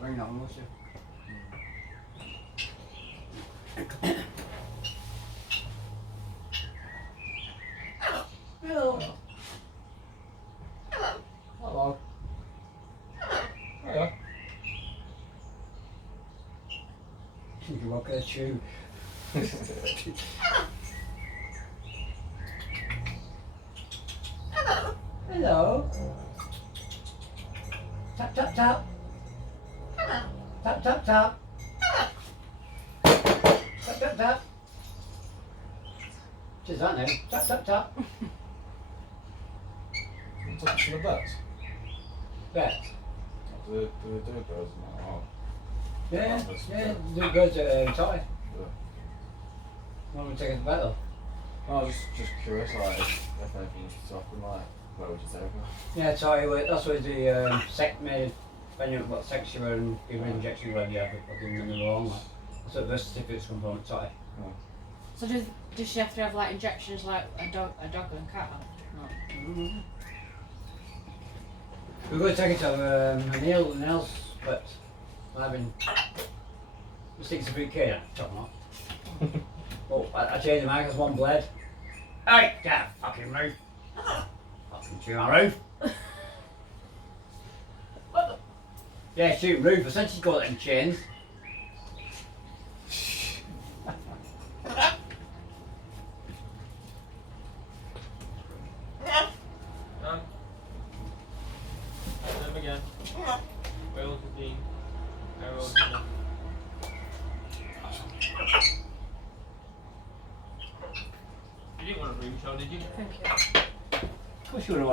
bring on, will you? Hello. Hello. Hello. You can walk a tube. Hello. Tap tap tap. Tap tap tap. Tap tap tap. Just that now. Tap tap tap. Touching the birds? Bet. Do they do birds now? Oh. Yeah, Oh, yeah. Do birds at Totty. Yeah. Want me to take it to bed though? No, I was just curious, like, if anything was to happen, like, where would you take her? Yeah, Totty. That's where the sect made. When you've got sex, you and give an injection when you have it fucking in the wrong. Like. That's what the certificates come from at Totty. So does she have to have like injections like a dog and cat have? No. We're going to take it to a nails, but I'm having sticks of fruit cane. Top off. Oh, I changed the mic as one blade. Hey, get a fucking roof. Fucking chew my roof. What the? Yeah, shoot roof. I said she's got it in chains. Them again. Wales with Dean. Arrows. You didn't want a room show, did you? Thank you. Of course you would have